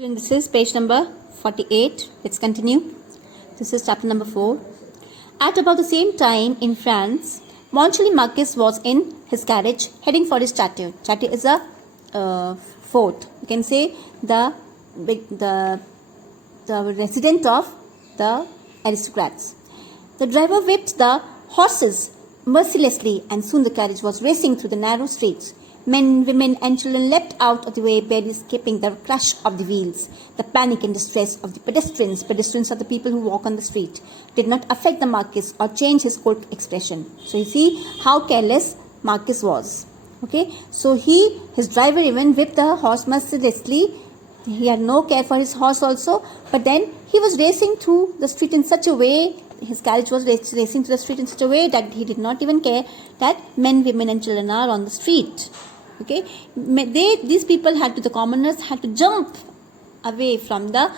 This is page number 48. Let's continue. This is chapter number 4. At about the same time in France, Monsieur Marquis was in his carriage heading for his chateau. Chateau is a fort. You can say the resident of the aristocrats. The driver whipped the horses mercilessly, and soon the carriage was racing through the narrow streets. Men, women and children leapt out of the way, barely escaping the crush of the wheels. The panic and distress of the pedestrians are the people who walk on the street, did not affect the Marquis or change his cold expression. So you see how careless Marquis was. Okay, so his driver even whipped the horse mercilessly. He had no care for his horse also, but then he was racing through the street in such a way, his carriage was racing through the street in such a way that he did not even care that men, women and children are on the street. Okay, these people the commoners had to jump away from the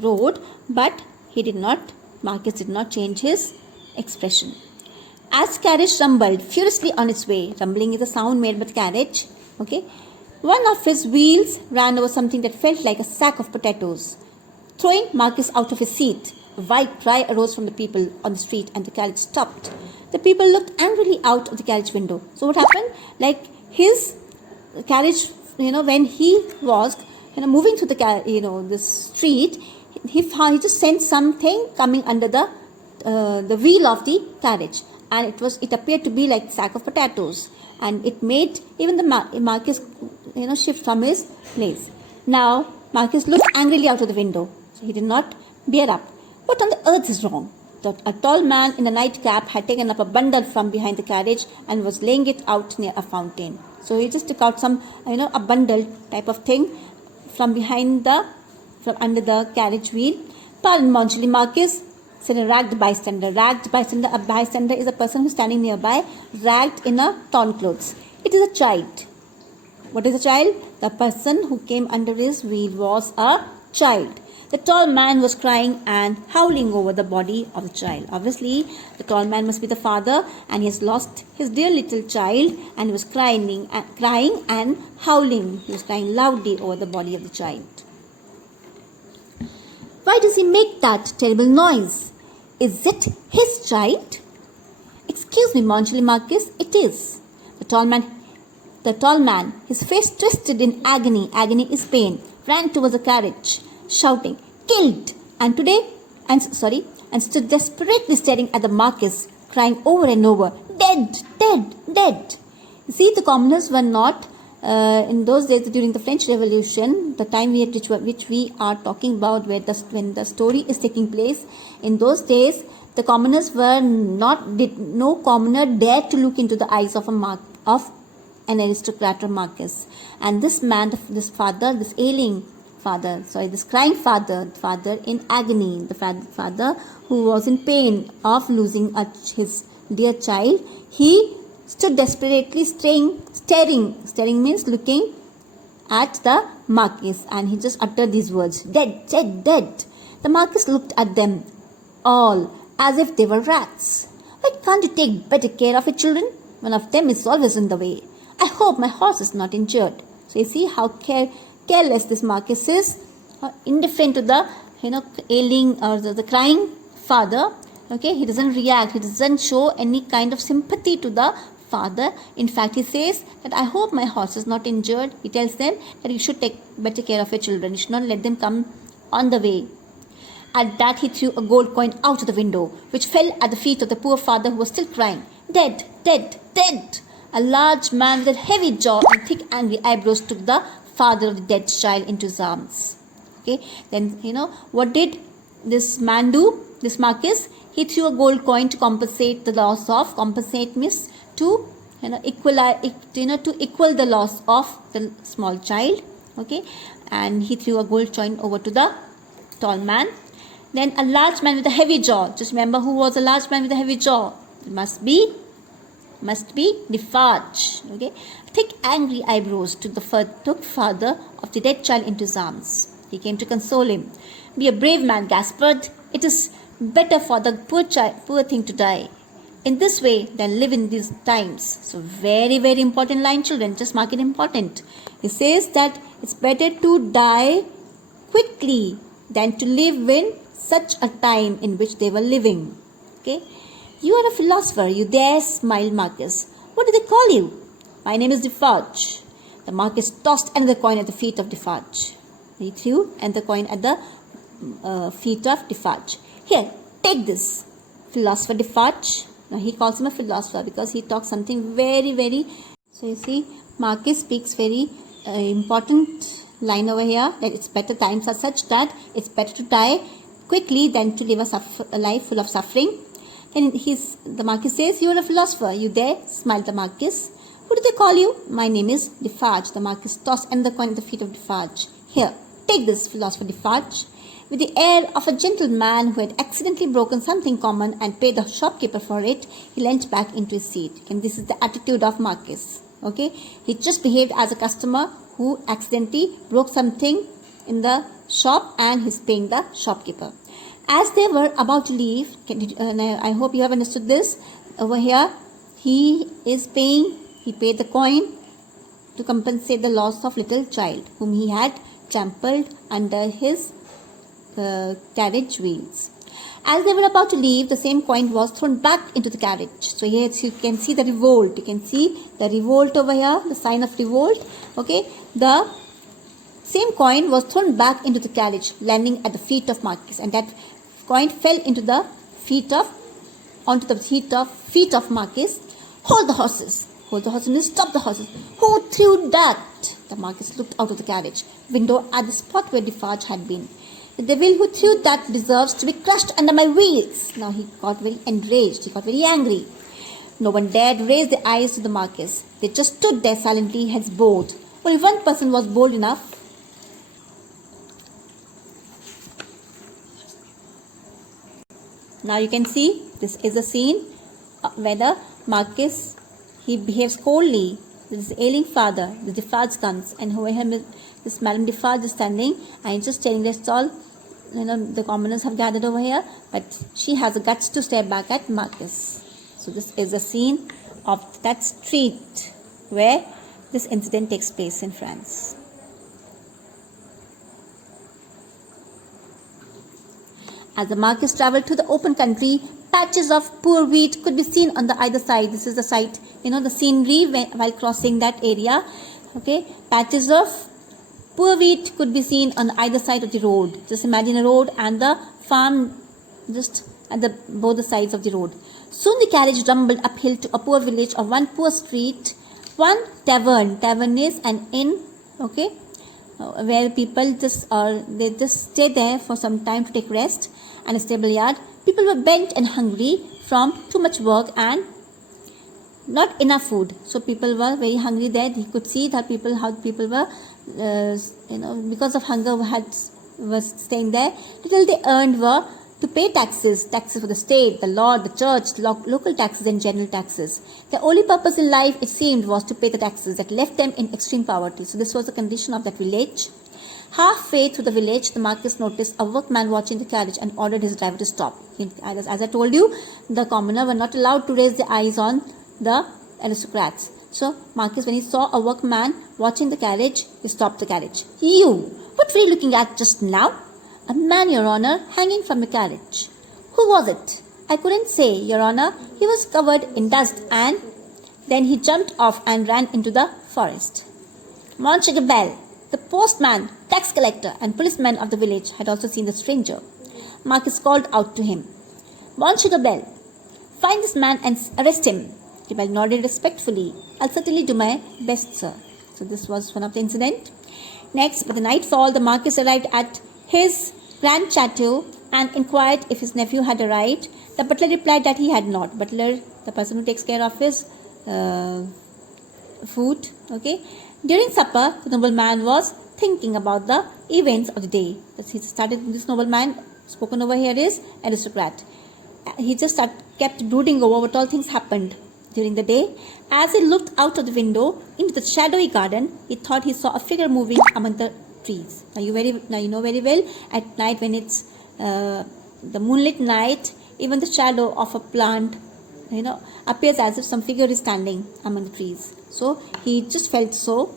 road, but Marquis did not change his expression. As carriage rumbled furiously on its way, rumbling is a sound made by the carriage, okay, one of his wheels ran over something that felt like a sack of potatoes, throwing Marquis out of his seat. A wild cry arose from the people on the street and the carriage stopped. The people looked angrily out of the carriage window. So what happened? Like his carriage, when he was moving through the street, he just sensed something coming under the wheel of the carriage, and it appeared to be like a sack of potatoes, and it made even the Marquis shift from his place. Now Marquis looked angrily out of the window. So he did not bear up. What on the earth is wrong? A tall man in a nightcap had taken up a bundle from behind the carriage and was laying it out near a fountain. So he just took out some, a bundle type of thing from under the carriage wheel. Pardon, Monsieur Marquis, said a ragged bystander. A bystander is a person who is standing nearby, ragged in a torn clothes. It is a child. What is a child? The person who came under his wheel was a child. The tall man was crying and howling over the body of the child. Obviously, the tall man must be the father, and he has lost his dear little child, and he was crying and howling. He was crying loudly over the body of the child. Why does he make that terrible noise? Is it his child? Excuse me, Monsieur Marquis, it is. The tall man, his face twisted in agony is pain, ran towards the carriage, shouting, "Killed!" and stood desperately staring at the Marquis, crying over and over, "Dead! Dead! Dead!" You see, the commoners were not, in those days during the French Revolution, the time which we are talking about, when the story is taking place, in those days, the commoners no commoner dared to look into the eyes of an aristocrat or Marquis. And this man, this crying father in agony, the father who was in pain of losing his dear child, he stood desperately staring means looking at the Marquis, and he just uttered these words, "Dead, dead, dead." The Marquis looked at them all as if they were rats. "Why can't you take better care of your children? One of them is always in the way. I hope my horse is not injured." So you see how careless this Marquis is, indifferent to the ailing or the crying father. Okay, he doesn't react, he doesn't show any kind of sympathy to the father. In fact, he says that I hope my horse is not injured. He tells them that you should take better care of your children, you should not let them come on the way. At that, he threw a gold coin out of the window, which fell at the feet of the poor father, who was still crying, "Dead, dead, dead." A large man with a heavy jaw and thick angry eyebrows took the father of the dead child into his arms. Okay, then what did this man do? This Marquis, he threw a gold coin to compensate the loss of, equal the loss of the small child. Okay, and he threw a gold coin over to the tall man. Then a large man with a heavy jaw. Just remember who was a large man with a heavy jaw. It must be Defarge. Okay, thick angry eyebrows took father of the dead child into his arms. He came to console him. "Be a brave man, Gaspard. It is better for the poor thing to die in this way than live in these times. So very, very important line, children. Just mark it important. It says that it's better to die quickly than to live in such a time in which they were living. Okay. You are a philosopher. You there, smiled Marquis. What do they call you? My name is Defarge. The Marquis tossed another coin at the feet of Defarge. He threw another coin at the feet of Defarge. Here, take this, philosopher Defarge. Now he calls him a philosopher because he talks something very, very. So you see, Marquis speaks very important line over here, that it's better, times are such that it's better to die quickly than to live a life full of suffering. And the Marquis says, you are a philosopher. You there, smiled the Marquis. Who do they call you? My name is Defarge. The Marquis tossed another coin at the feet of Defarge. Here, take this, philosopher Defarge. With the air of a gentleman who had accidentally broken something common and paid the shopkeeper for it, he leant back into his seat. And this is the attitude of Marquis. Okay, he just behaved as a customer who accidentally broke something in the shop and he's paying the shopkeeper. As they were about to leave, I hope you have understood this. Over here, he paid the coin to compensate the loss of little child whom he had trampled under his carriage wheels. As they were about to leave, the same coin was thrown back into the carriage. So here you can see the revolt. You can see the revolt over here, the sign of revolt. Okay, the same coin was thrown back into the carriage, landing at the feet of Marquis, and that coin fell onto the feet of Marquis. Hold the horses. Hold the horses. Stop the horses. Who threw that? The Marquis looked out of the carriage window at the spot where Defarge had been. The devil who threw that deserves to be crushed under my wheels. Now he got very enraged. He got very angry. No one dared raise their eyes to the Marquis. They just stood there silently, heads bowed. Only one person was bold enough. Now you can see this is a scene where the Marquis, he behaves coldly. This is the ailing father. The Defarge comes, and over here this Madame Defarge is standing and just telling, that's all, the commoners have gathered over here, but she has the guts to stare back at Marquis. So this is a scene of that street where this incident takes place in France. As the Marquis travelled to the open country, patches of poor wheat could be seen on the either side. This is the site, the scenery while crossing that area. Okay, patches of poor wheat could be seen on either side of the road. Just imagine a road and the farm just at both the sides of the road. Soon the carriage rumbled uphill to a poor village of one poor street, one tavern. Tavern is an inn, okay, where people just stay there for some time to take rest, and a stable yard. People were bent and hungry from too much work and not enough food. So people were very hungry there. He could see that how people were, because of hunger was staying there. Little they earned were to pay taxes for the state, the law, the church, local taxes and general taxes. Their only purpose in life, it seemed, was to pay the taxes that left them in extreme poverty. So this was the condition of that village. Halfway through the village, the Marquis noticed a workman watching the carriage and ordered his driver to stop. As I told you, the commoner were not allowed to raise their eyes on the aristocrats. So Marquis, when he saw a workman watching the carriage, he stopped the carriage. You, what were you looking at just now? A man, Your Honor, hanging from a carriage. Who was it? I couldn't say, Your Honor. He was covered in dust, and then he jumped off and ran into the forest. Monsieur Bell, the postman, tax collector, and policeman of the village had also seen the stranger. Marquis called out to him, Monsieur Bell, find this man and arrest him. Bell nodded respectfully. I'll certainly do my best, sir. So this was one of the incident. Next, with the nightfall, the Marquis arrived at his grand chateau and inquired if his nephew had arrived. The butler replied that he had not. Butler, the person who takes care of his food. Okay. During supper, the nobleman was thinking about the events of the day. This nobleman spoken over here is aristocrat. He just kept brooding over what all things happened during the day. As he looked out of the window into the shadowy garden, he thought he saw a figure moving among the trees. Now you know very well, at night when it's the moonlit night, even the shadow of a plant appears as if some figure is standing among the trees. So he just felt so.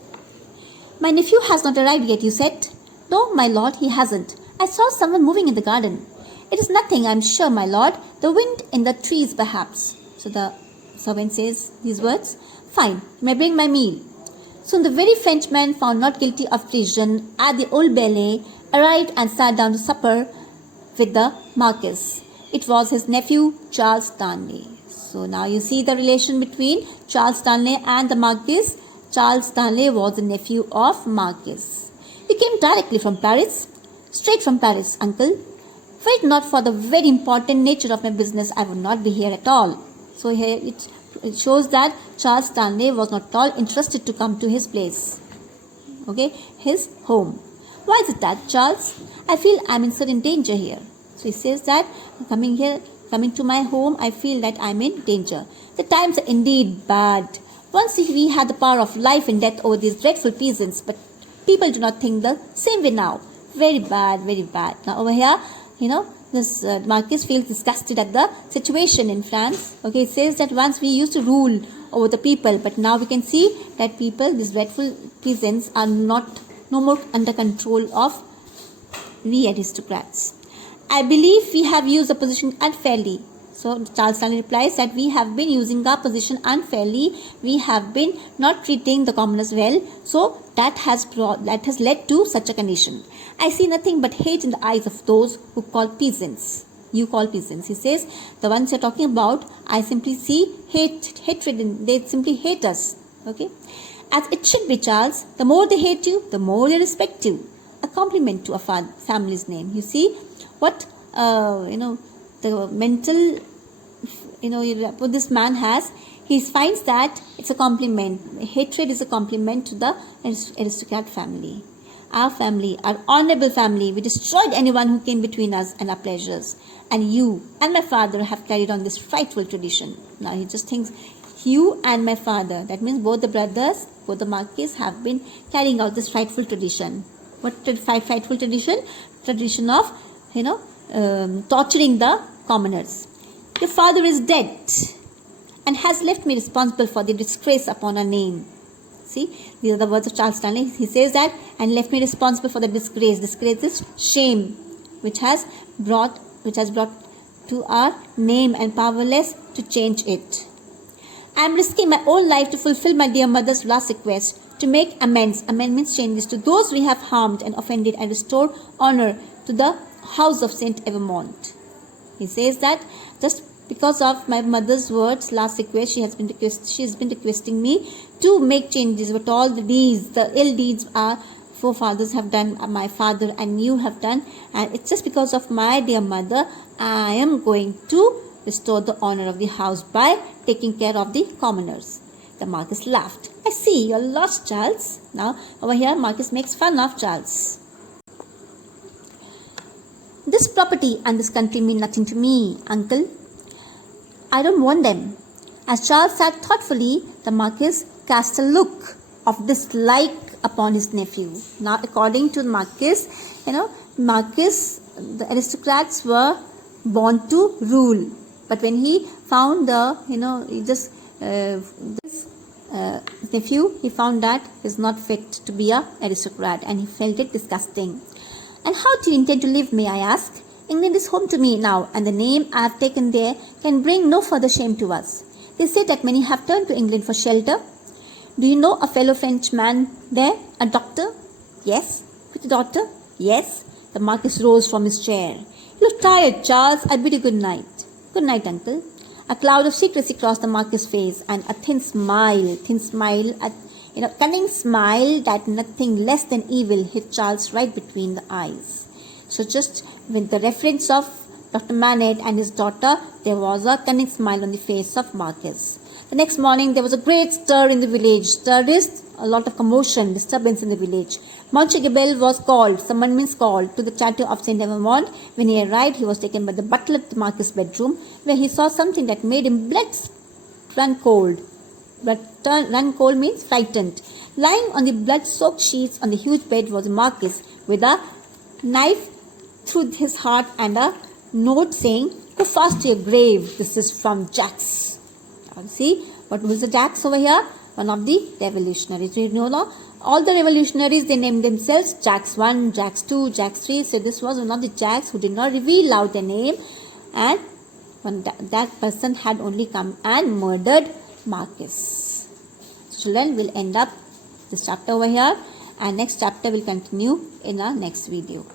My nephew has not arrived yet, you said? No, my lord, he hasn't. I saw someone moving in the garden. It is nothing, I am sure, my lord. The wind in the trees, perhaps. So the servant says these words. Fine, you may bring my meal. Soon the very Frenchman found not guilty of treason at the Old Bailey arrived and sat down to supper with the Marquis. It was his nephew, Charles Darnley. So now you see the relation between Charles Darnley and the Marquis. Charles Darnley was the nephew of Marquis. You came directly from Paris? Straight from Paris, uncle. Were it not for the very important nature of my business, I would not be here at all. So here it shows that Charles Darnley was not at all interested to come to his place. Okay, his home. Why is it that, Charles? I feel I am in certain danger here. So he says that coming to my home, I feel that I am in danger. The times are indeed bad. Once we had the power of life and death over these dreadful peasants, but people do not think the same way now. Very bad, very bad. Now over here, this Marquis feels disgusted at the situation in France. Okay, it says that once we used to rule over the people, but now we can see that people, these dreadful peasants, are no more under control of we aristocrats. I believe we have used the position unfairly. So Charles Darnley replies that we have been using our position unfairly. We have been not treating the commoners well. So that has led to such a condition. I see nothing but hate in the eyes of those who call peasants. You call peasants. He says, the ones you're talking about, I simply see hatred in, they simply hate us. Okay. As it should be, Charles, the more they hate you, the more they respect you. A compliment to a family's name. You see what, the mental, what this man has. He finds that it's a compliment. Hatred is a compliment to the aristocrat family. Our family, our honorable family, we destroyed anyone who came between us and our pleasures. And you and my father have carried on this frightful tradition. Now he just thinks, you and my father, that means both the brothers, both the Marquis have been carrying out this frightful tradition. What frightful tradition? Tradition of, torturing the commoners. Your father is dead and has left me responsible for the disgrace upon our name. See, these are the words of Charles Darnley. He says that, and left me responsible for the disgrace. Disgrace is shame, which has brought to our name and powerless to change it. I am risking my own life to fulfill my dear mother's last request, to make amends. Amends means changes to those we have harmed and offended, and restore honor to the house of Saint Evermont. He says that just because of my mother's words, last request, she has been requesting me to make changes. But all the ill deeds our forefathers have done, my father and you have done, and it's just because of my dear mother, I am going to restore the honor of the house by taking care of the commoners. The Marquis laughed. I see, you're lost, Charles. Now, over here, Marquis makes fun of Charles. This property and this country mean nothing to me, uncle. I don't want them. As Charles sat thoughtfully, the Marquis cast a look of dislike upon his nephew. Now, according to the Marquis, the aristocrats were born to rule. But when he found this nephew, he found that he is not fit to be an aristocrat, and he felt it disgusting. And how do you intend to live, may I ask? England is home to me now, and the name I have taken there can bring no further shame to us. They say that many have turned to England for shelter. Do you know a fellow Frenchman there, a doctor? Yes. With a daughter? Yes. The Marquis rose from his chair. You look tired, Charles. I bid you good night. Good night, uncle. A cloud of secrecy crossed the Marquis' face, and a cunning smile that nothing less than evil hit Charles right between the eyes. So just with the reference of Dr. Manette and his daughter, there was a cunning smile on the face of Marquis. The next morning, there was a great stir in the village. Stir is a lot of commotion, disturbance in the village. Monsieur was called, summoned means called, to the chateau of Saint Evermont. When he arrived, he was taken by the butler to the Marquis' bedroom, where he saw something that made him blood run cold. Run cold means frightened. Lying on the blood-soaked sheets on the huge bed was the Marquis, with a knife through his heart and a note saying, "Go fast to your grave. This is from Jacques." See, what was the Jacks over here? One of the revolutionaries. You know, all the revolutionaries, they named themselves Jacks 1, Jacks 2, Jacks 3. So this was one of the Jacks who did not reveal out their name, and that person had only come and murdered Marquis. So children, will end up this chapter over here, and next chapter will continue in our next video.